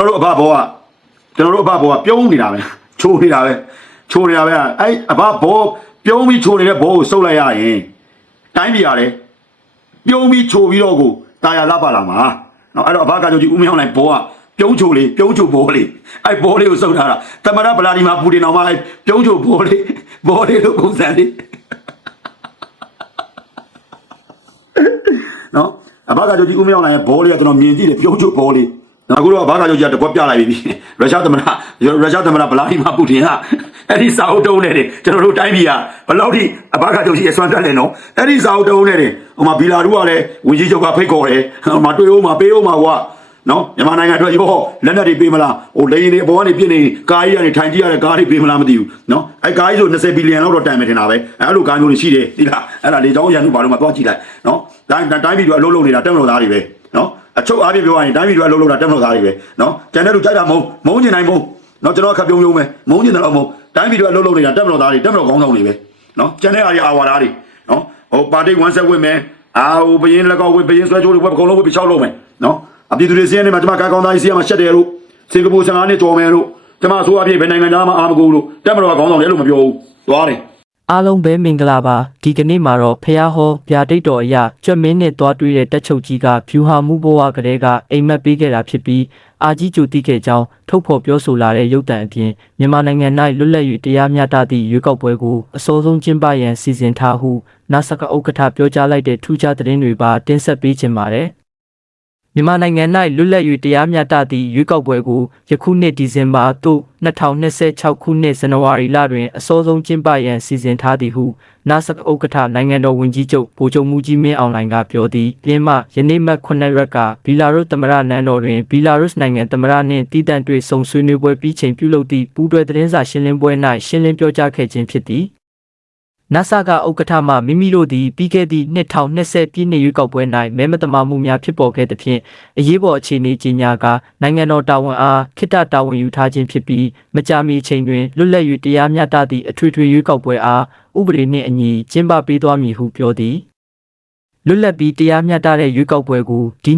ကျွန်တော်တို့အဘဘောကကျွန်တော်တို့အဘဘောကပြုံးနေတာပဲချိုးနေတာပဲချိုးနေတာပဲအဲ့အဘဘောပြုံးပြီးချိုးနေတဲ့ဘောကိုစုပ်လိုက်ရရင်တိုင်းပြည်ရတယ်ပြုံးပြီးချိုးပြီးတော့ကိုတာယာလာပါလာမှာနော်အဲ့တော့အဘကကြောင့်ဒီဦးမြောင်းလိုက်ဘောကပြုံးချိုလေးပြုံးချိုဘောလေးအဲ့ဘောလေးကိုစုပ်ထားတာတမရဗလာဒီမာပူတင်အောင်မအဲ့ပြုံးချိုဘောလေးဘောလေးလို့ပုံစံလေးနော်အဘကကြိုကြီးဦးမြောင်းနိုင်ရဲ့ဘောလေးကကျွန်တော်မြင်ကြည့်တယ်ပြုံးချုပ်ဘောလေးနော် အခုတော့အဘကကြိုကြီးကတကွက်ပြလိုက်ပြီရုရှားသမ္မတရုရှားသမ္မတဗလာဒီမာပူတင်ကအဲ့ဒီစာအုပ်တုံးနေတယ်ကျွန်တော်တို့တိုင်းပြည်ကဘယ်လောက်ထိအဘကကြိုကြီးအစွမ်းတက်လဲနော်အဲ့ဒီစာအုပ်တုံးနေတယ်ဟိုမှာဘီလာရူကလည်းဝင်ကြီးချုပ်ကဖိတ်ခေါ်တယ်ဟိုမှာတွေ့ဦးမှာပေးဦးမှာကွာနော်မြန်မာနိုင်ငံအတွက်ရောလက်နက်တွေပေးမလားဟိုလေရင်တွေအပေါ်ကနေပြစ်နေကားကြီးကနေထိုင်ကြည့်ရတဲ့ကားတွေပေးမလားမသိဘူးနော်အဲ့ကားကြီးဆို20ဘီလီယံလောက်တော့တန်မယ်ထင်တာပဲအဲ့လိုကားမျိုးတွေရှိတယ်ဒီလားအဲ့ဒါလေချောင်းရန်သူဘာလို့မှသွားကြည့်လိုက်နော်တိုင်းတိုင်းပြည်တွေအလုပ်လုပ်နေတာတက်မလို့သားတွေပဲနော် အချုပ်အားဖြင့်ပြောရရင်တိုင်းပြည်တွေအလုပ်လုပ်တာတက်မလို့သားတွေပဲနော်ကျန်တဲ့လူကြိုက်တာမုံမုံကျင်နိုင်မုံနော်ကျွန်တော်ခပ်ပြုံးပြုံးပဲမုံကျင်တယ်တော့မုံတိုင်းပြည်တွေအလုပ်လုပ်နေတာတက်မလို့သားတွေတက်မလို့ကောင်းဆောင်တွေပဲနော်ကျန်တဲ့အားတွေအာဝါသားတွေနော်ဟိုပါတိဝမ်ဆက်ဝစ်မယ်အာဟိုဘယင်းလက်ကောက်ဝစ်ဘယင်းဆွဲချိုးတွေဝက်အကုန်လုံးဝစ်ပြီးချောက်လုံးမယ်နော်အပြည်သူတွေစီးရဲနေမှာကျွန်မကာကောင်းသားကြီးစီးရမှာရှက်တယ်လို့စင်ကာပူ15နှစ်တော်မယ်လို့ကျွန်မအစိုးရပြည်ဘယ်နိုင်ငံသားမှအာမကူလို့တက်မလို့ကောင်းဆောင်တယ်လို့မပြောဘူးသွားတယ် အားလုံးပဲမင်္ဂလာပါဒီကနေ့မှာတော့ဖះဟောဗျာဒိတ်တော်အရာကြွက်မင်းနဲ့သွားတွေ့တဲ့တက်ချုပ်ကြီးကဖြူဟာမှုဘဝကလေးကအိမ်မက်ပေးခဲ့တာဖြစ်ပြီးအာကြီးကျူတိခဲ့ကြောင်းထုတ်ဖော်ပြောဆိုလာတဲ့ရုပ်တံအပြင်မြန်မာနိုင်ငံ၌လွတ်လပ်၍တရားမျှတသည့်ရွေးကောက်ပွဲကိုအစိုးဆုံးကျင်းပရန်စီစဉ်ထားဟုနာဆကဥက္ကဋ္ဌပြောကြားလိုက်တဲ့ထူးခြားသတင်းတွေပါတင်ဆက်ပေးခြင်းပါတယ် မြန်မာနိုင်ငံ၌လွတ်လပ်၍တရားမျှတသည့်ရွေးကောက်ပွဲကိုယခုနှစ်ဒီဇင်ဘာသို့2026ခုနှစ်ဇန်နဝါရီလတွင်အစောဆုံးကျင်းပရန်စီစဉ်ထားသည်ဟုနာဆကဥက္ကဋ္ဌနိုင်ငံတော်ဝန်ကြီးချုပ်ဗိုလ်ချုပ်မူကြီးမင်းအောင်လှိုင်ကပြောသည်ပြင်မှယနေ့မှ9ရက်ကဘီလာရုစ်သမ္မတနန်းတော်တွင်ဘီလာရုစ်နိုင်ငံသမ္မတနှင့်တည်တံ့တွေ့ဆုံဆွေးနွေးပွဲပြီးချိန်ပြုလုပ်သည့်ပူးတွဲသတင်းစာရှင်းလင်းပွဲ၌ရှင်းလင်းပြောကြားခဲ့ခြင်းဖြစ်သည် NASA ကဥက္ကဋ္ဌမှမိမိတို့သည်ပြီးခဲ့သည့်2020ပြည့်နှစ်ရွေးကောက်ပွဲ၌မဲမတမာမှုများဖြစ်ပေါ်ခဲ့သဖြင့်အရေးပေါ်အခြေအနေကြီးညာကနိုင်ငံတော်တာဝန်အားခိတ္တတာဝန်ယူထားခြင်းဖြစ်ပြီးမကြာမီအချိန်တွင်လွတ်လပ်၍တရားမျှတသည့်အထွေထွေရွေးကောက်ပွဲအားဥပဒေနှင့်အညီကျင်းပပေးသွားမည်ဟုပြောသည်လွတ်လပ်ပြီးတရားမျှတတဲ့ရွေးကောက်ပွဲကိုဒီ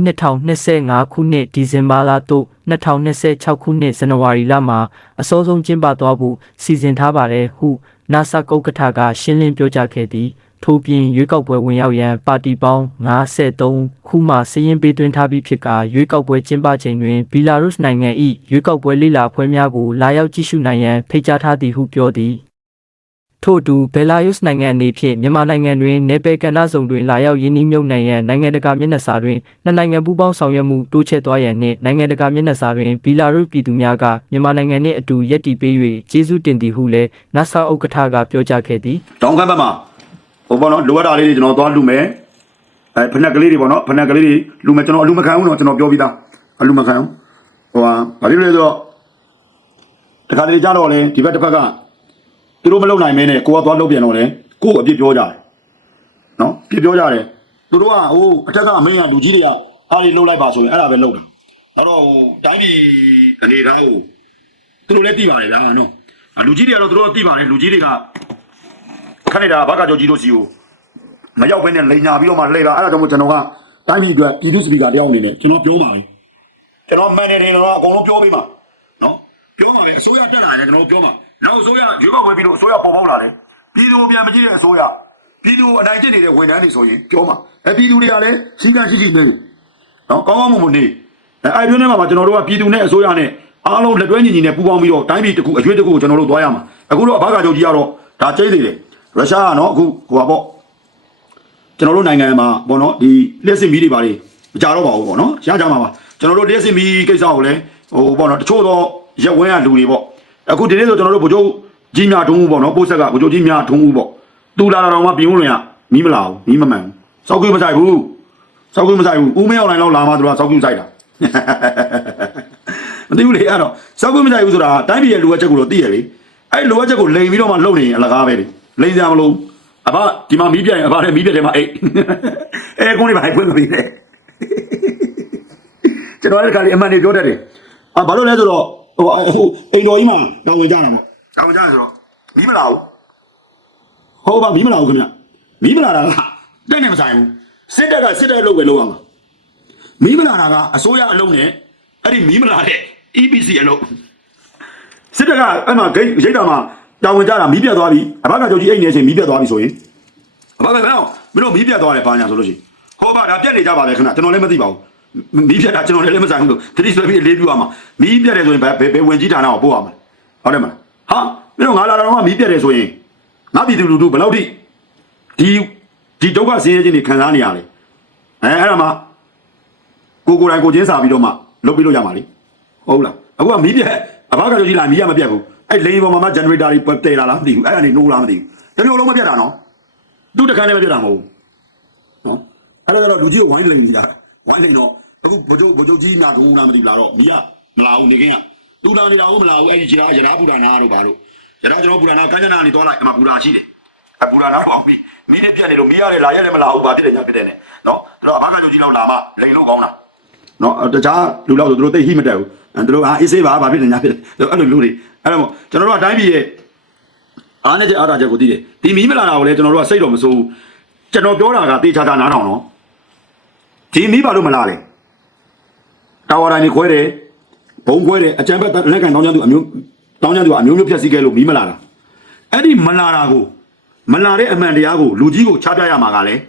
2025ခုနှစ်ဒီဇင်ဘာလသို့2026ခုနှစ်ဇန်နဝါရီလမှာအစောဆုံးကျင်းပသွားဖို့စီစဉ်ထားပါတယ်ဟုနာဆာကုတ်ကထကရှင်းလင်းပြောကြားခဲ့သည်ထို့ပြင်ရွေးကောက်ပွဲဝင်ရောက်ရန်ပါတီပေါင်း53ခုမှစည်ရင်ပေးသွင်းထားပြီးဖြစ်ကာရွေးကောက်ပွဲကျင်းပချိန်တွင်ဘီလာရုစ်နိုင်ငံ၏ရွေးကောက်ပွဲလိလာဖွဲ့များကိုလာရောက်ကြည့်ရှုနိုင်ရန်ဖိတ်ကြားထားသည်ဟုပြောသည် ထို့အတူဘယ်လာရုစ်နိုင်ငံအနေဖြင့်မြန်မာနိုင်ငံတွင်နေပယ်ကန္နာဆောင်တွင်လာရောက်ရင်းနှီးမြှုပ်နှံရန်နိုင်ငံတကာမျက်နှာစာတွင်နှစ်နိုင်ငံပူးပေါင်းဆောင်ရွက်မှုတိုးချဲ့သွားရန်နှင့်နိုင်ငံတကာမျက်နှာစာတွင်ဘီလာရုစ်ပြည်သူများကမြန်မာနိုင်ငံနှင့်အတူရပ်တည်ပေး၍ကျေးဇူးတင်သည်ဟုလည်းနာဆာဥက္ကဋ္ဌကပြောကြားခဲ့သည်တောင်းခမ်းဘက်မှာဟိုပေါ့နော်လိုအပ်တာလေးတွေကျွန်တော်သွားလူမယ်အဲဖနက်ကလေးတွေပေါ့နော်ဖနက်ကလေးတွေလူမယ်ကျွန်တော်အလူမခံဘူးနော်ကျွန်တော်ပြောပြီးသားအလူမခံဘူးဟိုဟာဘာဖြစ်လို့လဲဆိုတော့တခါတလေကြတော့လေဒီဘက်တစ်ဖက်က သူတို့မလုပ်နိုင်မင်းနဲ့ကိုကသွားလုပ်ပြန်တော့လေကို့အပြစ်ပြောကြတယ်နော်ပြစ်ပြောကြတယ်သူတို့ကဟိုအထက်ကမင်းကလူကြီးတွေကအားလေးလှုပ်လိုက်ပါဆိုရင်အဲ့ဒါပဲလုပ်တယ်အဲ့တော့ဟိုတိုင်းပြည်အနေထားကိုသူတို့လည်းသိပါတယ်ဗျာနော်အလူကြီးတွေကတော့သူတို့သိပါတယ်လူကြီးတွေကခဏနေတာဘကကြောကြီးတို့စီကိုမရောက်ဘဲနဲ့လိန်ညာပြီးတော့မှလှည့်တာအဲ့ဒါကြောင့်မို့ကျွန်တော်ကတိုင်းပြည်အတွက်ပြည်သူစပီကာတယောက်အနေနဲ့ကျွန်တော်ပြောပါမယ်ကျွန်တော်မန်နေတယ်တော့အကုန်လုံးပြောပေးပါနော်ပြောပါမယ်အစိုးရတက်လာရင်ကျွန်တော်ပြောပါ နောက်အစိုးရရွေးကောက်ပွဲပြီးတော့အစိုးရပေါ်ပေါက်လာတယ်ပြည်သူပြန်မကြည့်တဲ့အစိုးရပြည်သူအနိုင်ကျင့်နေတဲ့ဝန်ထမ်းတွေဆိုရင်ပြောပါအဲပြည်သူတွေကလည်းစီကံရှိရှိနေနော်ကောင်းကောင်းမွန်မွန်နေအဲအဲ့ပြောနေမှာကျွန်တော်တို့ကပြည်သူနဲ့အစိုးရနဲ့အားလုံးလက်တွဲညီညီနဲ့ပူးပေါင်းပြီးတော့တိုင်းပြည်တစ်ခုအရွေးတစ်ခုကိုကျွန်တော်တို့သွားရမှာအခုတော့အဘကကြောကြီးကတော့ဒါကျိသေးတယ်ရုရှားကနော်အခုဟိုပါပေါ့ကျွန်တော်တို့နိုင်ငံမှာပေါ့နော်ဒီလက်စစ်မီးတွေပါလေမကြတော့ပါဘူးပေါ့နော်ရကြမှာပါကျွန်တော်တို့လက်စစ်မီးကိစ္စကိုလည်းဟိုပေါ့နော်တချို့တော့ရက်ဝဲရလူတွေပေါ့ အခုဒီနေ့ဆိုကျွန်တော်တို့ဗိုလ်ချုပ်ကြီးမြထုံးဦးပေါ့နော်ပို့ဆက်ကဗိုလ်ချုပ်ကြီးမြထုံးဦးပေါ့သူလာတာတော့မှပြင်ဦးလွင်ကမီးမလာဘူးမီးမမှန်ဘူးစောက်ကွေးမဆိုင်ဘူးစောက်ကွေးမဆိုင်ဘူးဦးမဲအောင်လိုင်းလောက်လာမှသူကစောက်ကွေးဆိုင်တာမသိဘူးလေအဲ့တော့စောက်ကွေးမဆိုင်ဘူးဆိုတာတိုင်းပြည်ရဲ့လိုအပ်ချက်ကိုတော့သိရလေအဲ့လိုအပ်ချက်ကိုလိန်ပြီးတော့မှလုပ်နေရင်အလကားပဲလေလိန်စရာမလိုအဘဒီမှာမီးပြတ်ရင်အဘလည်းမီးပြတ်တယ်မှာအိတ်အဲကုန်းလေးပါဖွင့်မပြီးနဲ့ကျွန်တော်လည်းခါလေးအမှန်တွေပြောတတ်တယ်အာဘာလို့လဲဆိုတော့ ဟိုဟိုအိမ်တော်ကြီးမှာတောင်းဝင်ကြတာပေါ့တောင်းဝင်ကြဆိုတော့မီးမလာဘူးဟုတ်ပါမီးမလာဘူးခင်ဗျမီးမလာတာကတက်နေမဆိုင်ဘူးစစ်တပ်ကစစ်တပ်လုပ်ပဲလုပ်ရမှာမီးမလာတာကအစိုးရအလုံးနဲ့အဲ့ဒီမီးမလာတဲ့ EPC အလုပ်စစ်တပ်ကအဲ့မှာဂိတ်ရိတ်တာမှာတာဝန်ကြတာမီးပြတ်သွားပြီအဘကကြုတ်ကြီးအိတ်နေချင်းမီးပြတ်သွားပြီဆိုရင်အဘကကတော့မင်းတို့မီးပြတ်သွားတယ်ဘာညာဆိုလို့ရှိရင်ဟောပါဒါပြတ်နေကြပါလေခဏကျွန်တော်လည်းမသိပါဘူး မီးပြတ်တာကျွန်တော်လည်းမဆိုင်ဘူးလို့တတိဆွဲပြီးအလေးပြုရမှာမီးပြတ်တယ်ဆိုရင်ဘယ်ဘယ်ဝင်ကြီးဌာနကိုပို့ရမှာဟုတ်တယ်မလားဟာမင်းတို့ငါလာတော့မှမီးပြတ်တယ်ဆိုရင်ငါပြည်သူလူထုဘယ်လောက်ထိဒီဒီဒုက္ခဆင်းရဲခြင်းတွေခံစားနေရလဲအဲအဲ့ဒါမှကိုကိုယ်တိုင်ကိုချင်းစာပြီးတော့မှလုပ်ပြီးလို့ရမှာလေဟုတ်လားအခုကမီးပြက်အဘကကြောကြီးလာမီးရမပြက်ဘူးအဲ့လိန်ပေါ်မှာမှ generator တွေတည်လာလားမသိဘူးအဲ့ဒါနေနိုးလားမသိဘူးတမျိုးလုံးမပြက်တာနော်သူ့တခါနဲ့မပြက်တာမဟုတ်ဘူးနော်အဲ့ဒါတော့လူကြီးကိုဝိုင်းလိန်နေတာဝိုင်းလိန်တော့ အခုဘုံဘုံကြီးများကုန်းလားမသိဘူးလားတော့မီးရမလာဘူးနေကင်းကသူလာနေတာဟုတ်မလာဘူးအဲ့ဒီဂျရာဂျရာပူရာနာတို့ဘာလို့ဂျရာကျွန်တော်ပူရာနာကန်းကျနာနေတော့လိုက်အမပူရာရှိတယ်အပူရာနာပေါ့ပြီးမီးနဲ့ပြက်နေလို့မီးရတယ်လာရတယ်မလာဘူးဘာဖြစ်တယ်ညာဖြစ်တယ်နဲ့နော်ဒါတော့အဘကကြောကြီးလောက်လာမှလိန်လို့ကောင်းတာနော်တခြားလူလောက်ဆိုသူတို့သိဟိမတက်ဘူးအဲသူတို့အာအေးဆေးပါဘာဖြစ်နေညာဖြစ်တယ်အဲ့လိုလူတွေအဲ့ဒါမို့ကျွန်တော်တို့အတိုင်းပြည်ရဲ့အားနဲ့ချက်အားတာချက်ကိုသိတယ်ဒီမီးမလာတာကိုလည်းကျွန်တော်တို့ကစိတ်တော့မစိုးဘူးကျွန်တော်ပြောတာကတေချာချာနားထောင်နော်ဒီမီးပါလို့မလာလေ တာဝါတိုင်းကြီးခွဲတယ်ဘုံခွဲတယ်အကြံဘက်လက်ကန်တောင်းကြသူအမျိုးတောင်းကြသူကအမျိုးမျိုးဖြတ်စည်းခဲ့လို့မီးမလာတာအဲ့ဒီမလာတာကိုမလာတဲ့အမှန်တရားကိုလူကြီးကိုချပြရမှာကလည်း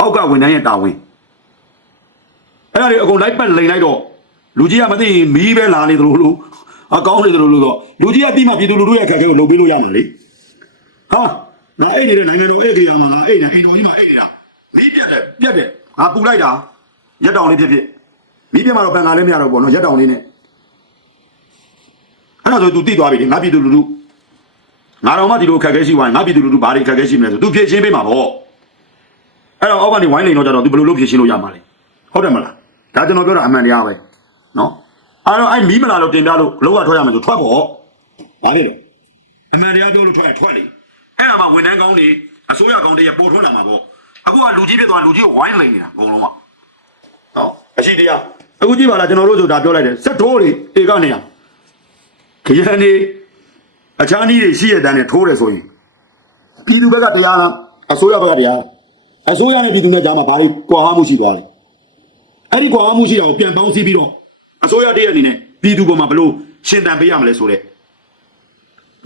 အောက်ကဝန်ထမ်းရဲ့တာဝန်အဲ့ဒါတွေအကုန်လိုက်ပတ်လိန်လိုက်တော့လူကြီးကမသိရင်မီးပဲလာနေသလိုလို့အကောင်းနေသလိုလို့တော့လူကြီးကပြီးမှပြည်သူလူထုရဲ့အခက်အခဲကိုလုပ်ပေးလို့ရမှာလေဟာငါအဲ့နေတဲ့နိုင်ငံတော်အဲ့ခောမှာငါအဲ့နေအိမ်တော်ကြီးမှာအဲ့နေတာမီးပြတ်တယ်ပြတ်တယ်ငါပူလိုက်တာရက်တောင်လေးဖြစ်ဖြစ် မိပြမှာတော့ပန်ကာလည်းမရတော့ဘူးနော်ရက်တောင်လေးနဲ့အဲ့ဒါဆိုသူတိသွားပြီလေငါပြည်သူလူထုငါတော်မှဒီလိုခက်ခဲရှိဝိုင်းငါပြည်သူလူထုဘာတွေခက်ခဲရှိမလဲဆိုသူဖြည့်ရှင်းပေးမှာပေါ့အဲ့တော့အောက်ကနေဝိုင်းနေတော့ကြတော့သူဘယ်လိုလုပ်ဖြည့်ရှင်းလို့ရမှာလဲဟုတ်တယ်မလားဒါကျွန်တော်ပြောတာအမှန်တရားပဲနော်အဲ့တော့အဲ့မီးမလာတော့တင်ပြလို့လောကထွက်ရမယ်ဆိုထွက်ပေါ့ဘာဖြစ်လို့အမှန်တရားပြောလို့ထွက်ထွက်လေအဲ့ဒါမှဝန်ထမ်းကောင်းတွေအစိုးရကောင်းတွေပေါ်ထွက်လာမှာပေါ့အခုကလူကြီးဖြစ်သွားလူကြီးကိုဝိုင်းလိန်နေတာအကုန်လုံးကနော်အရှိတရား အခုကြည့်ပါလားကျွန်တော်တို့ဆိုတာပြောလိုက်တယ်စက်တိုးတွေဧကနေရခရမ်းနေအခြားနည်းတွေရှိရတဲ့နဲ့ထိုးတယ်ဆိုရင်ပြည်သူဘက်ကတရားလားအစိုးရဘက်ကတရားလားအစိုးရနဲ့ပြည်သူနဲ့ကြားမှာဘာတွေကွာဟမှုရှိသွားလဲအဲ့ဒီကွာမှုရှိတာကိုပြန်ပေါင်းစည်းပြီးတော့အစိုးရတည်းရဲ့အနေနဲ့ပြည်သူပေါ်မှာဘလို့ရှင်းတန်ပေးရမလဲဆိုတဲ့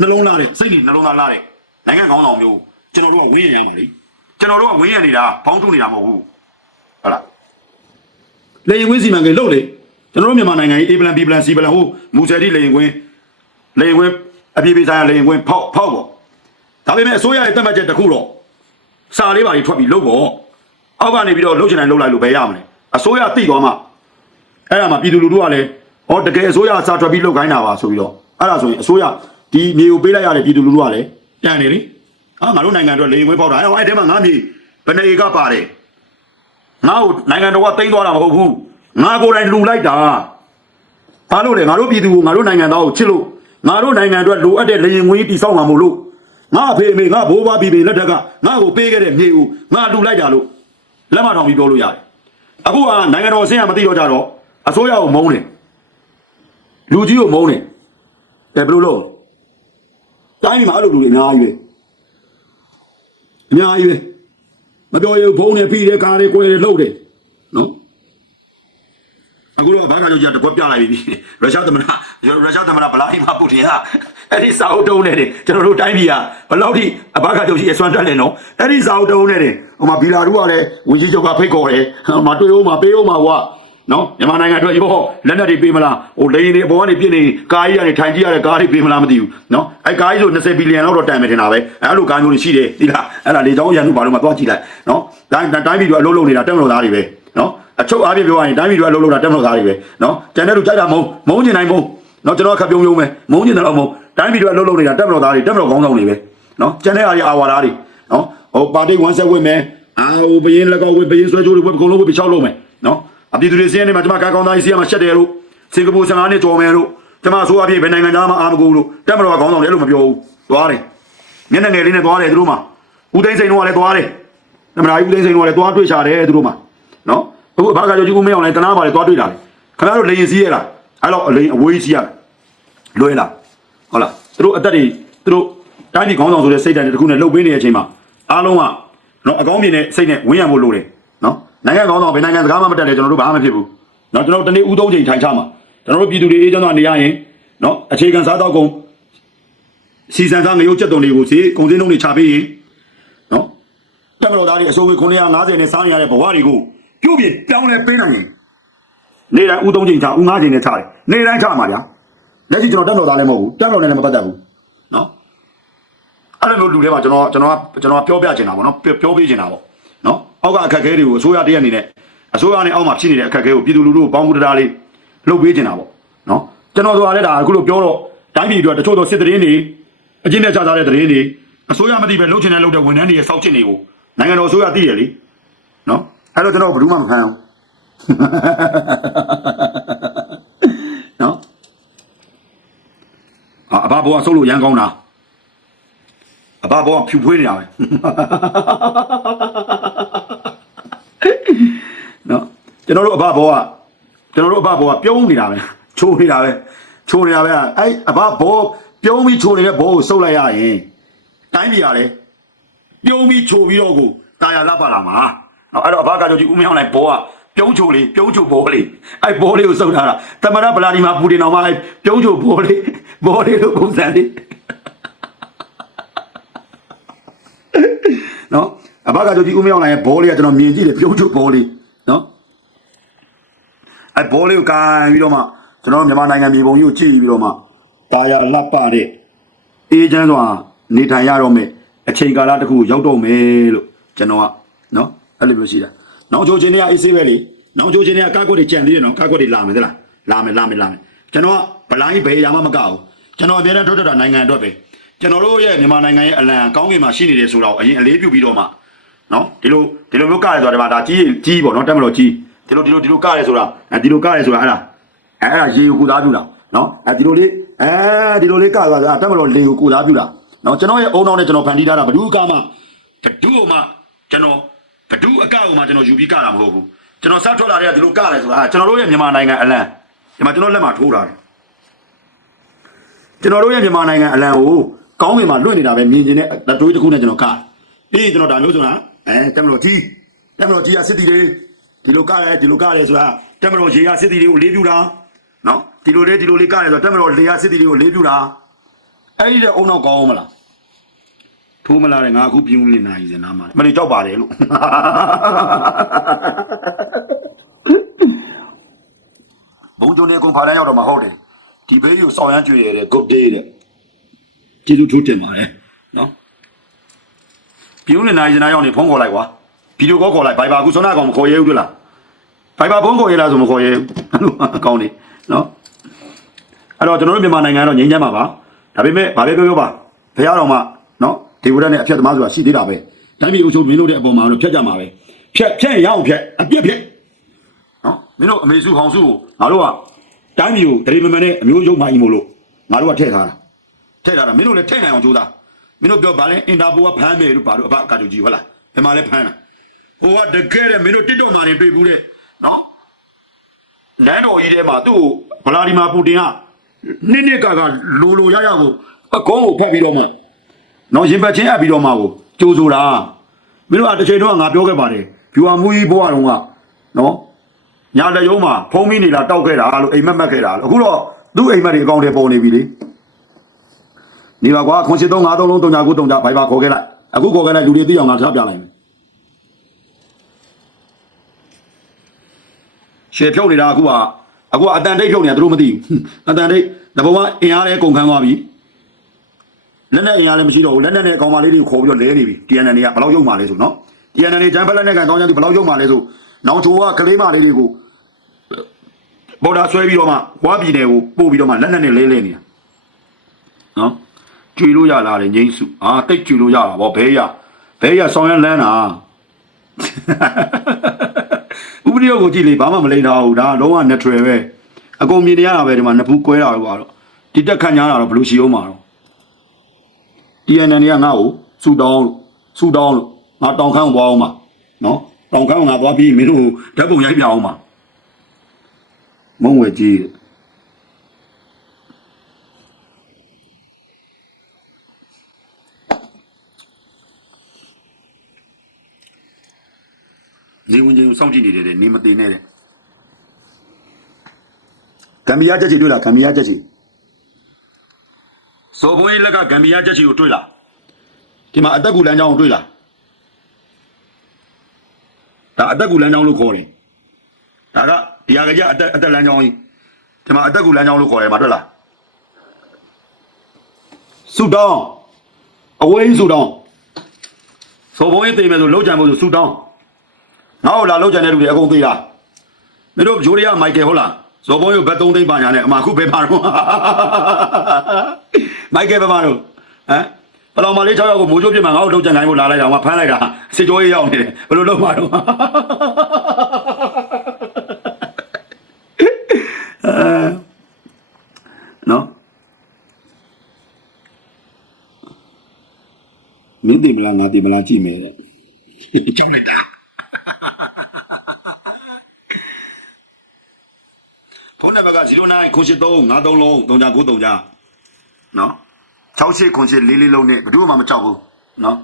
နှလုံးသားတဲ့စိတ်နဲ့နှလုံးသားလာတဲ့နိုင်ငံကောင်းဆောင်မျိုးကျွန်တော်တို့ကဝင်းရရမှာလေကျွန်တော်တို့ကဝင်းရနေတာဘောင်းထုနေတာမဟုတ်ဘူးဟုတ်လား လေရင်ကွင်းစီမံကိန်းလုပ်လေကျွန်တော်တို့မြန်မာနိုင်ငံကြီး A plan B plan C plan ဟိုမူဆယ်တိလေရင်ကွင်းလေရင်ကွင်းအပြေးပြေးဆိုင်ရလေရင်ကွင်းဖောက်ဖောက်ပေါ့ဒါပေမဲ့အစိုးရရဲ့တက်မှတ်ချက်တစ်ခုတော့စာလေးပါကြီးထွက်ပြီးလုပ်ပေါ့အောက်ကနေပြီးတော့လှုပ်ချင်တယ်လှုပ်လိုက်လို့ပဲရမလဲအစိုးရသိသွားမှအဲ့ဒါမှပြည်သူလူထုကလည်းဟောတကယ်အစိုးရစာထွက်ပြီးလုပ်ခိုင်းတာပါဆိုပြီးတော့အဲ့ဒါဆိုရင်အစိုးရဒီမြေကိုပေးလိုက်ရတဲ့ပြည်သူလူထုကလည်းတန်နေလေဟာငါတို့နိုင်ငံအတွက်လေရင်ခွေးပေါက်တာအဲ့အဲ့ထဲမှာငါမြေဘယ်နေကပါတယ် ငါ့ကိုနိုင်ငံတော်ကတိမ့်သွားတာမဟုတ်ဘူးငါကိုယ်တိုင်လူလိုက်တာဘာလို့လဲငါတို့ပြည်သူကိုငါတို့နိုင်ငံသားကိုချစ်လို့ငါတို့နိုင်ငံအတွက်လိုအပ်တဲ့လေရင်ခွေးတိစောက်မှာမို့လို့ငါအဖေအမေငါဘိုးဘွားပြည်ပြည်လက်ထက်ကငါ့ကိုပေးခဲ့တဲ့မြေကိုငါလူလိုက်တာလို့လက်မထောင်ပြီးပြောလို့ရတယ်အခုကနိုင်ငံတော်အဆင့်ကမသိတော့ကြတော့အစိုးရကိုမုန်းတယ်လူကြီးကိုမုန်းတယ်တယ်ဘယ်လိုလုပ်တိုင်းပြည်မှာအဲ့လိုလူတွေအများကြီးပဲအများကြီးပဲ မပြောရဘူးဖုန်းနဲ့ဖိတယ်ကားတွေကိုယ်တွေလှုပ်တယ်နော်အခုတော့ဘာကကြောင့်ကြတကွက်ပြလိုက်ပြီရုရှားသမ္မတရုရှားသမ္မတဗလာဒီမာပူတင်ကအဲ့ဒီစာအုပ်တုံးနဲ့တင်ကျွန်တော်တို့တိုင်းပြည်ကဘယ်လောက်ထိအဘာကကြောင့်ရှိအစွမ်းတက်လဲနော်အဲ့ဒီစာအုပ်တုံးနဲ့တင်ဟိုမှာဘီလာတို့ကလည်းဝင်ကြီးချုပ်ကဖိတ်ခေါ်တယ်ဟိုမှာတွေ့ဦးမှာပေးဦးမှာကွာ နော်မြန်မာနိုင်ငံအတွက်ရောလက်နက်တွေပေးမလားဟိုလေရင်တွေအပေါ်ကနေပြစ်နေကားကြီးကနေထိုင်ကြည့်ရတဲ့ကားတွေပေးမလားမသိဘူးနော်အဲ့ကားကြီးဆို20ဘီလီယံလောက်တော့တန်မယ်ထင်တာပဲအဲ့လိုကားမျိုးတွေရှိတယ်ဒီလားအဲ့ဒါလေချောင်းရန်သူဘာလို့မှသွားကြည့်လိုက်နော်တိုင်းတိုင်းပြည်တို့အလုံးလုံးနေတာတက်မလို့သားတွေပဲနော်အချုပ်အားဖြင့်ပြောရရင်တိုင်းပြည်တို့အလုံးလုံးတာတက်မလို့သားတွေပဲနော်ကျန်တဲ့လူကြိုက်တာမဟုတ်မုန်းကျင်နိုင်မုန်းနော်ကျွန်တော်ခပ်ပြုံးပြုံးပဲမုန်းကျင်တယ်တော့မုန်းတိုင်းပြည်တို့အလုံးလုံးနေတာတက်မလို့သားတွေတက်မလို့ကောင်းဆောင်တွေပဲနော်ကျန်တဲ့အားတွေအာဝါသားတွေနော်ဟိုပါတိတ်ဝမ်းဆက်ဝင့်မယ်အာဟိုဘရင်လက်ကောက်ဝင့်ဘရင်ဆွဲကြိုးတွေဝင့်အကုန်လုံးဝင့်ပြချောက်လုံးမယ်နော် အပြည်သူတွေစီးရဲနေမှာကျွန်မကားကောင်းသားကြီးစီးရမှာရှက်တယ်လို့စင်ကာပူ15နှစ်ကြော်မယ်လို့ကျွန်မဆိုအပြည့်ဘယ်နိုင်ငံသားမှအာမကူလို့တက်မလို့ကောင်းဆောင်တယ်လို့မပြောဘူးသွားတယ်မျက်နှာငယ်လေးနဲ့သွားတယ်သူတို့မှာဦးသိန်းစိန်တို့ကလည်းသွားတယ်သမရာကြီးဦးသိန်းစိန်တို့ကလည်းသွားတွေ့ချတယ်သူတို့မှာနော်အခုဘာကကြောကြီးဦးမင်းအောင်လည်းတနာပါလေသွားတွေ့တာလေခင်ဗျားတို့လေရင်စီးရလားအဲ့တော့လေရင်အဝေးစီးရလွဲလားဟုတ်လားသူတို့အသက်တွေသူတို့တိုင်းပြည်ခေါင်းဆောင်ဆိုတဲ့စိတ်ဓာတ်တွေတစ်ခုနဲ့လှုပ်ပေးနေတဲ့အချိန်မှာအားလုံးကနော်အကောင်းမြင်တဲ့စိတ်နဲ့ဝင်းရံဖို့လိုတယ် နော်နိုင်ငံခေါင်းဆောင်ဘယ်နိုင်ငံစကားမှမတက်လဲကျွန်တော်တို့ဘာမှမဖြစ်ဘူးနော်ကျွန်တော်တနေ့ဦးသုံးချိန်ထိုင်ချမှာကျွန်တော်တို့ပြည်သူတွေအေးချမ်းစွာနေရရင်နော်အခြေခံစားတော့ကုန်စီစံစားငရုတ်ချက်တုံတွေကိုစီကုန်စည်နှုန်းတွေချပေးရင်နော်တက်မတော်သားတွေအစိုးရ950နဲ့စားနေရတဲ့ဘဝတွေကိုပြုတ်ပြပြောင်းလဲပေးနိုင်ရင်နေတိုင်းဦးသုံးချိန်ချဦး9ချိန်နဲ့ချတယ်နေတိုင်းချမှာဗျာလက်ရှိကျွန်တော်တက်မတော်သားလည်းမဟုတ်ဘူးတက်မတော်နဲ့လည်းမပတ်သက်ဘူးနော်အဲ့လိုမျိုးလူတွေမှာကျွန်တော်ကျွန်တော်ကကျွန်တော်ကပြောပြချင်တာပေါ့နော်ပြောပြောပေးချင်တာပေါ့နော် အောက်ကအခက်အခဲတွေကိုအစိုးရတရက်အနေနဲ့အစိုးရနဲ့အောက်မှာဖြစ်နေတဲ့အခက်အခဲကိုပြည်သူလူထုကိုပေါင်းမှုတရားလေးလုပ်ပေးချင်တာပေါ့နော်ကျွန်တော်တို့ကလည်းဒါအခုလိုပြောတော့တိုင်းပြည်အတွက်တချို့သောစစ်တရင်တွေအကျဉ်းနဲ့ချထားတဲ့တရင်တွေအစိုးရမသိပဲလုပ်ချင်တဲ့လုပ်တဲ့ဝန်ထမ်းတွေရဲ့စောက်ချင်တွေကိုနိုင်ငံတော်အစိုးရသိရလေနော်အဲ့တော့ကျွန်တော်ဘယ်သူမှမခံအောင်နော်အာအဘဘောကဆုပ်လို့ရမ်းကောင်းတာအဘဘောကဖြူဖွေးနေတာပဲနော် ကျွန်တော်တို့အဘဘောကကျွန်တော်တို့အဘဘောကပြုံးနေတာပဲချိုးနေတာပဲချိုးနေတာပဲအဲ့အဘဘောပြုံးပြီးချိုးနေတဲ့ဘောကိုဆုပ်လိုက်ရရင်တိုင်းပြည်ရတယ်ပြုံးပြီးချိုးပြီးတော့ကိုတာယာလပ်ပါလာမှာနော်အဲ့တော့အဘကကြောင့်ဒီဦးမင်းအောင်လိုက်ဘောကပြုံးချိုလေးပြုံးချိုဘောလေးအဲ့ဘောလေးကိုစုပ်ထားတာတမရဗလာဒီမာပူတင်အောင်မအဲ့ပြုံးချိုဘောလေးဘောလေးလိုပုံစံလေးနော်အဘကကြိုကြည့်ဦးမရောက်လာရဲ့ဘောလေးကကျွန်တော်မြင်ကြည့်တယ်ပြုံးချုပ်ဘောလေးနော် အဲဘောလေးကိုကန်ပြီးတော့မှကျွန်တော်မြန်မာနိုင်ငံမြေပုံကြီးကိုကြည့်ပြီးတော့မှတာယာလပ်ပတဲ့အေးချမ်းစွာနေထိုင်ရတော့မယ်အချိန်ကာလတစ်ခုရောက်တော့မယ်လို့ကျွန်တော်ကနော်အဲ့လိုမျိုးရှိတာနောက်ချိုးချင်းတွေကအေးဆေးပဲလေနောက်ချိုးချင်းတွေကကားကွက်တွေကြံသေးတယ်နော်ကားကွက်တွေလာမယ်သလားလာမယ်လာမယ်လာမယ်ကျွန်တော်ကဗလိုင်းဘယ်ရာမှမကောက်ဘူးကျွန်တော်အများနဲ့ထွက်ထွက်တာနိုင်ငံအတွက်ပဲကျွန်တော်တို့ရဲ့မြန်မာနိုင်ငံရဲ့အလံကောင်းကင်မှာရှိနေတယ်ဆိုတော့အရင်အလေးပြုပြီးတော့မှနော်ဒီလိုဒီလိုမျိုးကရဲဆိုတာဒီမှာဒါကြီးကြီးပေါ့နော်တက်မလို့ကြီး ဒီလိုဒီလိုဒီလိုကရဲဆိုတာအဲဒီလိုကရဲဆိုတာအဲ့ဒါအဲအဲ့ဒါရေကိုကူသားပြူတာနော်အဲဒီလိုလေးအဲဒီလိုလေးကရဲဆိုတာတက်မလို့လေကိုကူသားပြူတာနော်ကျွန်တော်ရဲ့အုံနောက်နဲ့ကျွန်တော်ဖန်တီးထားတာဘဒုကမှဘဒုမှကျွန်တော်ဘဒုအကောက်မှကျွန်တော်ယူပြီးကတာမဟုတ်ဘူးကျွန်တော်စထွက်လာတဲ့ကဒီလိုကရဲဆိုတာကျွန်တော်တို့ရဲ့မြန်မာနိုင်ငံအလံဒီမှာကျွန်တော်လက်မှာထိုးထားတယ်ကျွန်တော်တို့ရဲ့မြန်မာနိုင်ငံအလံကိုကောင်းကင်မှာလွှင့်နေတာပဲမြင်ကျင်တဲ့တွေးတစ်ခုနဲ့ကျွန်တော်ကတယ်အေးကျွန်တော်ဒါမျိုးဆိုတာအဲတက်မလို့ကြီးတက်မလို့ကြီးရစစ်တီတွေ ဒီလိုကရဲဒီလိုကရဲဆိုတာတက်မလို့ရေရစစ်တီတွေကိုလေးပြူတာနော်ဒီလိုလေးဒီလိုလေးကရဲဆိုတာတက်မလို့လေရစစ်တီတွေကိုလေးပြူတာအဲ့ဒီတဲ့အုံနောက်ကောင်းမလားထိုးမလားတဲ့ငါအခုပြင်းနေနိုင်စင်နားမှာမလေးကြောက်ပါတယ်လို့ဘုံကျုံနေကုန်ဖာလန်းရောက်တော့မဟုတ်တယ်ဒီဘေးကိုစောင်းရမ်းကြွေရတဲ့ good day တဲ့ကျေးဇူးထိုးတင်ပါတယ်နော်ပြင်းနေနိုင်စင်နာရောက်နေဖုန်းခေါ်လိုက်ကွာ ဗီဒီယိုကောခေါ်လိုက်ဘိုင်ဘာကူဆွမ်းနာကောင်မခေါ်ရဲဘူးလားဘိုင်ဘာဖုန်းခေါ်ရဲလားဆိုမခေါ်ရဲဘူးအဲ့လိုအကောင်းနေနော်အဲ့တော့ကျွန်တော်တို့မြန်မာနိုင်ငံကတော့ငြိမ်းချမ်းပါပါဒါပေမဲ့ဗာပဲပြောပြောပါဘုရားတော်မှာနော်ဒေဝရနဲ့အဖြတ်သမားဆိုတာရှိသေးတာပဲတိုင်းပြည်အုပ်ချုပ်မင်းတို့တဲ့အပေါ်မှာတော့ဖြတ်ကြမှာပဲဖြတ်ဖြတ်ရင်ရအောင်ဖြတ်အပြက်ဖြတ်နော်မင်းတို့အမေစုဟောင်စုကိုငါတို့ကတိုင်းပြည်ကိုတရေမမနဲ့အမျိုးရုပ်မှကြီးမို့လို့ငါတို့ကထည့်ထားတာထည့်ထားတာမင်းတို့လည်းထည့်နိုင်အောင်ကြိုးစားမင်းတို့ပြောဗာလဲအင်တာပိုကဖမ်းမယ်လို့ဗာတို့အဘအကာတူကြီးဟုတ်လားဘယ်မှာလဲဖမ်းတာ ဟိုကတကယ်တဲ့မင်းတို့တစ်တော့မှနေတွေ့ဘူးတဲ့နော်နန်းတော်ကြီးထဲမှာသူ့ကိုဗလာဒီမာပူတင်ကနှစ်နှစ်ကကလိုလိုရရကိုအကုန်းကိုဖက်ပြီးတော့မှနော်ရင်ပတ်ချင်းအပ်ပြီးတော့မှကိုကြိုးဆိုတာမင်းတို့ကတစ်ချိန်တော့ငါပြောခဲ့ပါတယ်ဖြူဟာမူကြီးဘွားတော်ကနော်ညာလက်ရုံးမှာဖုံးမိနေတာတောက်ခဲ့တာလို့အိမ်မက်မက်ခဲ့တာလို့အခုတော့သူ့အိမ်မက်တွေအကောင့်တွေပေါ်နေပြီလေနေပါကွာခွန်စစ်သုံးငါးသုံးလုံးတုံညာကိုတုံညာဘိုင်ဘာခေါ်ခဲ့လိုက်အခုခေါ်ခဲ့လိုက်လူတွေသိအောင်ငါထားပြလိုက်မယ် ရှယ်ဖြုတ်နေတာအခုကအခုကအတန်တိတ်ဖြုတ်နေတာသူတို့မသိဘူးအတန်တိတ်တဘောကအင်အားလည်းကုန်ခန်းသွားပြီလက်နဲ့အင်အားလည်းမရှိတော့ဘူးလက်နဲ့နဲ့အကောင်မလေးတွေကိုခေါ်ပြီးတော့လဲနေပြီ TNN တွေကဘယ်လောက်ရုံမှလဲဆိုနော် TNN တွေဂျမ်ဖက်လက်နဲ့ကန်ကောင်းကြတယ်ဘယ်လောက်ရုံမှလဲဆိုနောင်ချိုကကလေးမလေးတွေကိုဘော်ဒါဆွဲပြီးတော့မှဝါပြည်နယ်ကိုပို့ပြီးတော့မှလက်နဲ့နဲ့လဲလဲနေတာနော်ကျွေလို့ရလာတယ်ငိမ့်စုအာတိတ်ကျွေလို့ရတာဗောဘဲရဘဲရဆောင်းရမ်းလန်းတာ ဥပဒေကိုကြည့်လေဘာမှမလိမ့်တော့ဘူးဒါလုံးဝ natural ပဲအကုန်မြင်နေရတာပဲဒီမှာနှစ်ဖူးကွဲတာပဲကွာတော့ဒီတက်ခန့်ညားတာတော့ဘယ်လိုရှိအောင်မှာတော့ TNN ကငါ့ကိုစူတောင်းလို့စူတောင်းလို့ငါတောင်ခမ်းကိုသွားအောင်ပါနော်တောင်ခမ်းကိုငါသွားပြီးမင်းတို့ဓာတ်ပုံရိုက်ပြအောင်ပါမုံဝဲကြီး နေဝင်ချင်းကိုစောင့်ကြည့်နေတယ်တဲ့နေမသိနဲ့တဲ့ဂမ်ဘီယာချက်ချီတွေ့လားဂမ်ဘီယာချက်ချီဇော်ဘုန်းကြီးလက်ကဂမ်ဘီယာချက်ချီကိုတွေ့လားဒီမှာအတက်ကူလမ်းကြောင်းကိုတွေ့လားဒါအတက်ကူလမ်းကြောင်းလို့ခေါ်တယ်ဒါကဒီဟာကအတက်အတက်လမ်းကြောင်းကြီးဒီမှာအတက်ကူလမ်းကြောင်းလို့ခေါ်တယ်မှာတွေ့လားဆူတောင်းအဝေးဆူတောင်းဇော်ဘုန်းကြီးသိမယ်ဆိုလောက်ကြံဖို့ဆိုဆူတောင်း ငါ့ကိုလာလောက်ကြံတဲ့လူတွေအကုန်သိလားမင်းတို့ဂျိုးရီယာမိုက်ကယ်ဟုတ်လားဇော်ဘုန်းကြီးဘက်သုံးသိန်းပါညာနဲ့အမခုပဲပါတော့မိုက်ကယ်ပဲပါတော့ဟမ်ပလောင်မလေး6ယောက်ကိုမိုးချိုးပြမှာငါ့ကိုလောက်ကြံနိုင်ဖို့လာလိုက်တာငါဖမ်းလိုက်တာစစ်ကြောရေးရောက်နေတယ်ဘယ်လိုလုပ်မှာတော့အဲနော်မင်းတည်မလားငါတည်မလားကြည့်မယ်တဲ့ကြောက်လိုက်တာ ဖုန်းနံပါတ်က09ခု83 53လုံး3993ကြနော်68ခု8လေးလေးလုံးနဲ့ဘယ်သူမှမကြောက်ဘူးနော်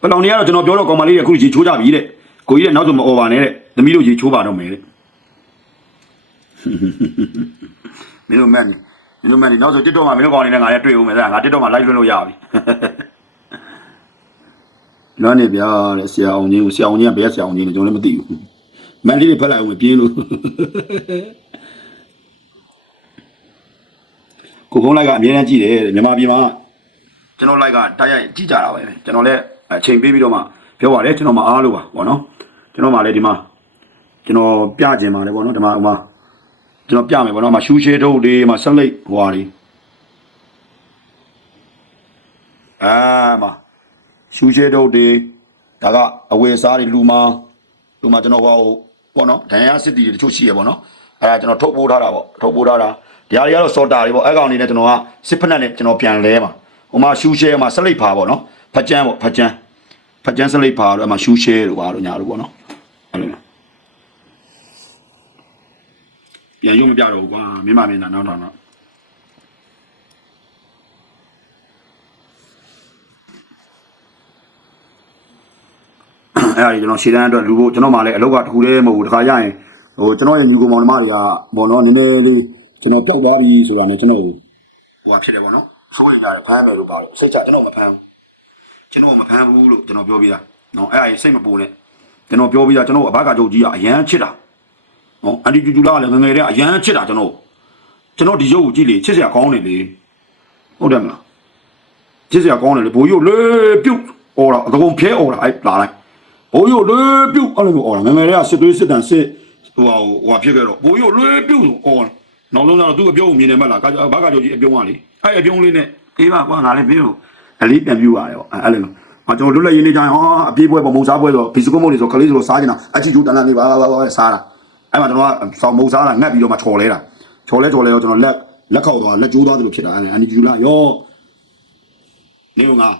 ဘယ်လောင်နေရတော့ကျွန်တော်ပြောတော့ကောင်မလေးတွေအခုရေချိုးကြပြီတဲ့ကိုကြီးတဲ့နောက်ဆိုမအော်ပါနဲ့တဲ့သမီးတို့ရေချိုးပါတော့မယ်တဲ့မင်းတို့မက်နေမင်းတို့မက်နေနောက်ဆိုတစ်တော့မှမင်းတို့ကောင်နေနဲ့ငါလည်းတွေ့ဦးမယ်တဲ့ငါတစ်တော့မှ live လွှင့်လို့ရပြီလွမ်းနေဗျာတဲ့ဆရာအောင်ကြီးကိုဆရာအောင်ကြီးကဘယ်ဆရာအောင်ကြီးလဲကျွန်တော်လည်းမသိဘူး မန်လေးတွေဖက်လိုက်အောင်မပြင်းလို့ကိုဖုန်းလိုက်ကအမြဲတမ်းကြည့်တယ်တဲ့မြန်မာပြည်မှာကျွန်တော်လိုက်ကတိုက်ရိုက်ကြည့်ကြတာပဲကျွန်တော်လည်းအချိန်ပေးပြီးတော့မှပြောပါတယ်ကျွန်တော်မအားလို့ပါဗောနော်ကျွန်တော်မှလည်းဒီမှာကျွန်တော်ပြကျင်ပါတယ်ဗောနော်ဒီမှာဟိုမှာကျွန်တော်ပြမယ်ဗောနော်မှာရှူးရှဲထုတ်တွေမှာဆက်လိတ်ဟွာတွေအာမှာရှူးရှဲထုတ်တွေဒါကအဝယ်စားတွေလူမာလူမာကျွန်တော်ဟို ဗောနော်ဒဏ်ရာစစ်တီတွေတချို့ရှိရဗောနော်အဲဒါကျွန်တော်ထုတ်ပိုးထားတာဗောထုတ်ပိုးထားတာဒီဟာတွေကတော့စော်တာတွေဗောအဲကောင်နေနဲ့ကျွန်တော်ကစစ်ဖက်နဲ့နဲ့ကျွန်တော်ပြန်လဲမှာဟိုမှာရှူးရှဲမှာဆက်လိတ်ဖာဗောနော်ဖက်ကျန်းဗောဖက်ကျန်းဖက်ကျန်းဆက်လိတ်ဖာတော့အမှရှူးရှဲတို့ပါတော့ညာတို့ဗောနော်အဲ့လိုမျိုးပြန်ရုံမပြတော့ဘူးကွာမင်းမမင်းသားနောက်ထောင်တော့ အဲ့ဒါကြီးကျွန်တော်ရှေ့တန်းအတွက်လူဖို့ကျွန်တော်မှလည်းအလောက်ကတစ်ခုတည်းမဟုတ်ဘူးတခါရရင်ဟိုကျွန်တော်ရဲ့ညီကောင်မောင်နှမတွေကဘောနော်နည်းနည်းလေးကျွန်တော်ပောက်သွားပြီဆိုတာနဲ့ကျွန်တော်ဟိုဟာဖြစ်တယ်ဗောနော်စိုးရင်ရတယ်ဖမ်းမယ်လို့ပါလို့စိတ်ချကျွန်တော်မဖမ်းဘူးကျွန်တော်မဖမ်းဘူးလို့ကျွန်တော်ပြောပြတာနော်အဲ့ဒါကြီးစိတ်မပူနဲ့ကျွန်တော်ပြောပြတာကျွန်တော်အဘကကြုတ်ကြီးကအရန်ချစ်တာနော်အန်တီကျူကျူလာကလည်းငငယ်တည်းကအရန်ချစ်တာကျွန်တော်ကျွန်တော်ဒီရုပ်ကိုကြည့်လေချစ်စရာကောင်းတယ်လေဟုတ်တယ်မလားချစ်စရာကောင်းတယ်လေဘိုးရုပ်လေပြုတ်អော်တာအကောင်ဖဲអော်တာအဲ့လာလိုက် ဘိုးရိုးလွေးပြုတ်အဲ့လိုမျိုးអော်တာငယ်ငယ်လေးကစစ်သွေးစစ်တန်စစ်ဟိုဟာဟိုဟာဖြစ်ခဲ့တော့ဘိုးရိုးလွေးပြုတ်ဆိုអော်နောက်ဆုံးတော့သူ့အပြုံးကိုမြင်တယ်မလားဘာကကြောကြီးအပြုံးကလေအဲ့အပြုံးလေးနဲ့အေးပါကွာငါလည်းမင်းကိုအလေးပြန်ပြူရတယ်ပေါ့အဲ့လိုမျိုးအကျွန်တော်လွတ်လပ်ရင်းနေကြရင်ဟောအပြေးပွဲပေါ့မုံစားပွဲဆိုဘီစကုမုံတွေဆိုကလေးဆိုစားကျင်တာအချီကျူတန်တန်လေးပါပါပါစားတာအဲ့မှာကျွန်တော်ကစောင်းမုံစားတာငတ်ပြီးတော့မှချော်လဲတာချော်လဲချော်လဲတော့ကျွန်တော်လက်လက်ခောက်သွားလက်ကျိုးသွားတယ်လို့ဖြစ်တာအဲ့အန်ဒီကျူလာရောနေငါ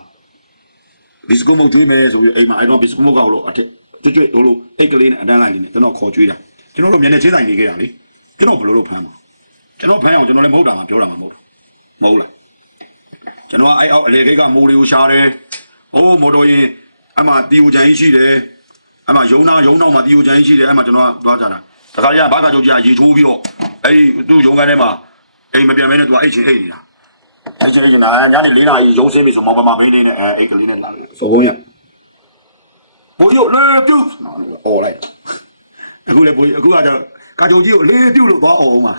ဘီစကုမုတ်ကျွေးမယ်ဆိုပြီးအိမ်မှာအဲ့တော့ဘီစကုမုတ်ကဟိုလိုအထက်ကျွတ်ကျွတ်ဟိုလိုအိတ်ကလေးနဲ့အတန်းလိုက်နေတယ်ကျွန်တော်ခေါ်ကျွေးတာကျွန်တော်တို့မျက်နှာချင်းဆိုင်နေခဲ့တာလေကျွန်တော်ဘယ်လိုလုပ်ဖမ်းမှာကျွန်တော်ဖမ်းအောင်ကျွန်တော်လည်းမဟုတ်တာမှပြောတာမှမဟုတ်ဘူးမဟုတ်လားကျွန်တော်ကအဲ့အောက်အလေခိတ်ကမိုးတွေကိုရှားတယ်ဟိုးမော်တော်ရင်အမှတီယိုချန်ကြီးရှိတယ်အမှယုံနာယုံနောက်မှာတီယိုချန်ကြီးရှိတယ်အမှကျွန်တော်ကသွားကြတာတခါကျဘာကကြုတ်ကြီးကရေချိုးပြီးတော့အဲ့ဒီသူ့ယုံကန်ထဲမှာအိမ်မပြန်မဲနဲ့သူကအိတ်ချင်အိတ်နေတာ အဲ့ကျရင်နာညနေ၄နာရီရုံးစင်းပြီဆိုမောင်မမမင်းလေးနဲ့အဲအိတ်ကလေးနဲ့လာလို့ဆိုကုန်ရဘိုးရို့လေပြုတ်အော်လိုက်အခုလေဘိုးအခုကတော့ကာကြုံကြီးကိုလေးပြုတ်လို့သွားအောင်မှာ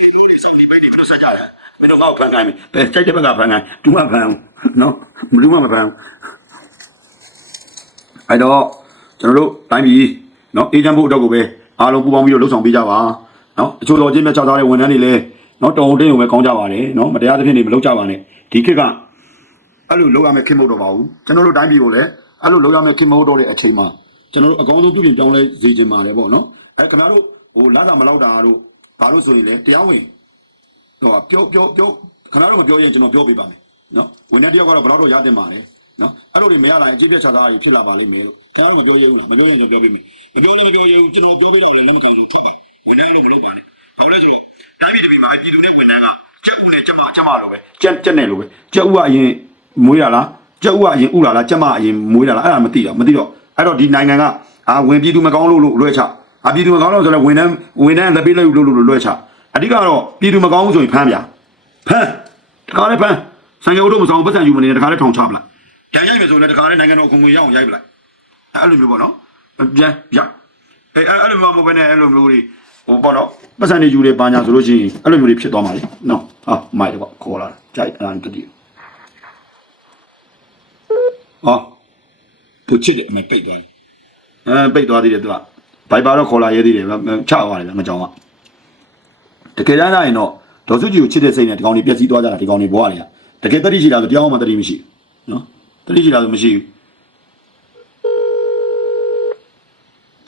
အေးတို့ဒီစံလေးပိတ်နေပြဆက်ကြရမင်းတို့ငေါ့ဖန်ခိုင်းမယ်ဘယ်စိတ်တဲ့ဘက်ကဖန်ခိုင်းတူမဖန်နော်မလူမမဖန်အဲ့တော့ကျွန်တော်တို့တိုင်းပြည်နော်အေဂျင့်ဖို့အတွက်ကိုပဲအားလုံးပူးပေါင်းပြီးတော့လှုပ်ဆောင်ပေးကြပါ နော်အချို့တော်ချင်းမြတ်ချောက်သားတဲ့ဝန်ထမ်းတွေလည်းနော်တော်ုံတင်းုံပဲကောင်းကြပါတယ်နော်မတရားသဖြင့်နေမလုပ်ကြပါနဲ့ဒီခေတ်ကအဲ့လိုလုပ်ရမယ်ခင်မဟုတ်တော့ပါဘူးကျွန်တော်တို့တိုင်းပြည်ကိုလည်းအဲ့လိုလုပ်ရမယ်ခင်မဟုတ်တော့တဲ့အချိန်မှာကျွန်တော်တို့အကောင်းဆုံးပြုပြင်ပြောင်းလဲစေချင်ပါတယ်ပေါ့နော်အဲခင်ဗျားတို့ဟိုလာတာမလောက်တာတို့ဘာလို့ဆိုရင်လဲတရားဝင်ဟိုပြောပြောပြောခင်ဗျားတို့မပြောရင်ကျွန်တော်ပြောပြပါမယ်နော်ဝန်ထမ်းတယောက်ကတော့ဘယ်တော့ရတင်ပါလဲနော်အဲ့လိုတွေမရလာရင်အကြည့်ပြတ်ချတာကြီးဖြစ်လာပါလိမ့်မယ်လို့ခင်ဗျားတို့မပြောရဘူးလားမပြောရင်လည်းပြောပြမယ်မပြောလည်းမပြောရဘူးကျွန်တော်ပြောပြတော့လည်းလက်မခံလို့ထွက်ပါ ဝန်ထမ်းလို့မလုပ်ပါနဲ့ဘာလို့လဲဆိုတော့တိုင်းပြည်တပြည်မှာပြည်သူနဲ့ဝန်ထမ်းကကြက်ဥနဲ့ကြက်မကြက်မလိုပဲကြက်ကြက်နဲ့လိုပဲကြက်ဥကအရင်မွေးရလားကြက်ဥကအရင်ဥလာလားကြက်မအရင်မွေးရလားအဲ့ဒါမသိတော့မသိတော့အဲ့တော့ဒီနိုင်ငံကအာဝင်ပြည်သူမကောင်းလို့လို့လွှဲချအာပြည်သူမကောင်းလို့ဆိုလဲဝင်နှန်းဝင်နှန်းလက်ပေးလိုက်လို့လို့လွှဲချအဓိကတော့ပြည်သူမကောင်းဘူးဆိုရင်ဖမ်းဗျာဖမ်းတခါလေးဖမ်းဆိုင်ရုံတို့မဆောင်ပတ်စံယူမနေနဲ့တခါလေးထောင်ချပလိုက်ကြံရိုက်မယ်ဆိုရင်လည်းတခါလေးနိုင်ငံတော်ခုံငွေရအောင်ရိုက်ပလိုက်အဲ့လိုမျိုးပေါ့နော်ပြန်ရအဲ့အဲ့လိုမျိုးမဟုတ်ဘဲနဲ့အဲ့လိုမျိုးတွေ ဟိုပေါ့နော်ပတ်စံတွေယူတယ်ပါညာဆိုလို့ရှိရင်အဲ့လိုမျိုးတွေဖြစ်သွားမှာလေနော်ဟာမိုက်တော့ခေါ်လာကြိုက်အဲ့ဒါတတိဟောသူချစ်တယ်အမေပိတ်သွားတယ်အဲပိတ်သွားသေးတယ်သူကဘိုက်ပါတော့ခေါ်လာရဲသေးတယ်ချသွားတယ်ဗျမကြောင်ကတကယ်တမ်းကျရင်တော့ဒေါ်စုကြီးကိုချစ်တဲ့စိတ်နဲ့ဒီကောင်တွေပြက်စီးသွားကြတာဒီကောင်တွေဘွားတွေကတကယ်တတိရှိတာဆိုတရားမှမတတိမရှိဘူးနော်တတိရှိတာဆိုမရှိဘူး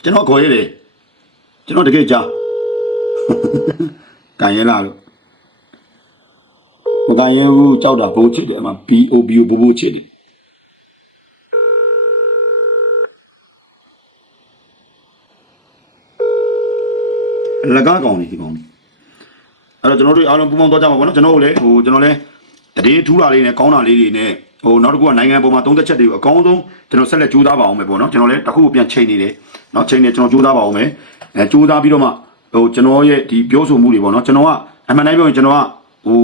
ကျွန်တော်ခေါ်ရတယ်ကျွန်တော်တကယ်ကြား ကန်ရဲလာလို့မကန်ရဲဘူးကြောက်တာဘိုးချစ်တယ်အမ BOB ကိုဘိုးဘိုးချစ်တယ်လကားကောင်နေဒီကောင်နေအဲ့တော့ကျွန်တော်တို့အားလုံးပူပေါင်းသွားကြမှာပေါ့နော်ကျွန်တော်တို့လည်းဟိုကျွန်တော်လည်းတတိထူးတာလေးနဲ့ကောင်းတာလေးတွေနဲ့ဟိုနောက်တစ်ခုကနိုင်ငံပေါ်မှာသုံးသက်ချက်တွေကိုအကောင်းဆုံးကျွန်တော်ဆက်လက်ကြိုးစားပါအောင်မယ်ပေါ့နော်ကျွန်တော်လည်းတစ်ခုပြန်ချိန်နေတယ်နော်ချိန်နေကျွန်တော်ကြိုးစားပါအောင်မယ်အဲကြိုးစားပြီးတော့မှ ဟိုကျွန်တော်ရဲ့ဒီပြောဆိုမှုတွေပေါ့နော်ကျွန်တော်ကအမှန်တိုင်းပြောရင်ကျွန်တော်ကဟို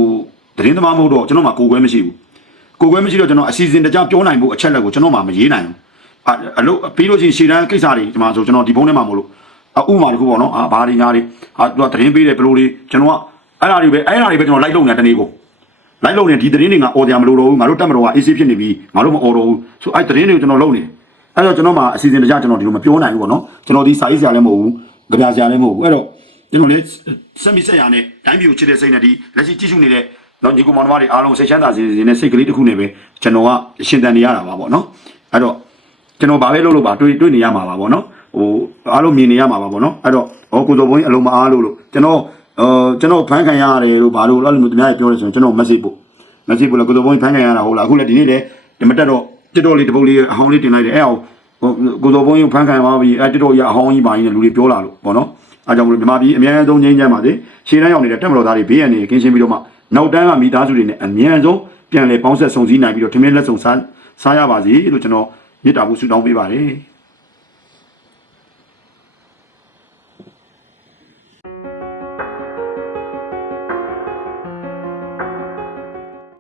တရင်သမားမဟုတ်တော့ကျွန်တော်မှကိုယ်ကွဲမရှိဘူးကိုယ်ကွဲမရှိတော့ကျွန်တော်အစီအစဉ်တကြပြောနိုင်ဖို့အချက်လက်ကိုကျွန်တော်မှမရေးနိုင်ဘူးအအလို့ပြီးလို့ရှိရင်ရှေ့တန်းကိစ္စတွေဒီမှာဆိုကျွန်တော်ဒီဖုန်းထဲမှာမဟုတ်လို့အဥမာတစ်ခုပေါ့နော်အာဘာတွေညာတွေအာသူကသတင်းပေးတယ်ဘလို့တွေကျွန်တော်ကအဲ့ဒါတွေပဲအဲ့ဒါတွေပဲကျွန်တော်လိုက်လုံနေတာတနေ့ကိုလိုက်လုံနေဒီသတင်းတွေကအော်တယ်မလို့တော့ဘူးငါတို့တက်မတော်က AC ဖြစ်နေပြီငါတို့မအော်တော့ဘူးဆိုအဲ့သတင်းတွေကိုကျွန်တော်လုံနေတယ်အဲ့တော့ကျွန်တော်မှအစီအစဉ်တကြကျွန်တော်ဒီလိုမပြောနိုင်ဘူးပေါ့နော်ကျွန်တော်ဒီစာရေးဆရာလည်းမဟုတ်ဘူးကြပြဆရာလည်းမဟုတ်ဘူးအဲ့တော့ ကျွန်တော်လည်းစက်မီဆက်ရနဲ့တိုင်းပြည်ကိုချစ်တဲ့စိတ်နဲ့ဒီလက်ရှိကြည့်ရှုနေတဲ့တော့ညီကောင်မောင်နှမတွေအားလုံးစိတ်ချမ်းသာစေစေနဲ့စိတ်ကလေးတစ်ခုနဲ့ပဲကျွန်တော်ကရှင်တန်နေရတာပါပေါ့နော်အဲ့တော့ကျွန်တော်ဘာပဲလုပ်လို့ပါတွေ့တွေ့နေရမှာပါဗောနော်ဟိုအားလုံးမြင်နေရမှာပါဗောနော်အဲ့တော့ဟောကိုစောဘုန်းကြီးအလုံးမအားလို့လို့ကျွန်တော်အာကျွန်တော်ဖန်ခံရတယ်လို့ဘာလို့အဲ့လိုမျိုးတများပြောလဲဆိုရင်ကျွန်တော် message ပို့ message ပို့လို့ကိုစောဘုန်းကြီးဖန်ခံရတာဟုတ်လားအခုလည်းဒီနေ့လည်းဒီမတက်တော့တစ်တော့လေးတစ်ပုတ်လေးအဟောင်းလေးတင်လိုက်တယ်အဲ့အောင်ဟိုကိုစောဘုန်းကြီးဖန်ခံပါပြီအဲ့တစ်တော့ရအဟောင်းကြီးပါရင်လူတွေပြောလာလို့ဗောနော် အားကြောင့်မလို့မြန်မာပြည်အများဆုံးငြိမ်းချမ်းပါစေရှေ့တန်းရောက်နေတဲ့တက်မတော်သားတွေဘေးရန်နေကင်းရှင်းပြီးတော့မှနောက်တန်းကမိသားစုတွေနဲ့အများဆုံးပြန်လည်ပေါင်းဆက်ဆုံစည်းနိုင်ပြီးတော့ထမင်းလက်ဆောင်စားစားရပါစေလို့ကျွန်တော်မေတ္တာပို့ဆုတောင်းပေးပါတယ်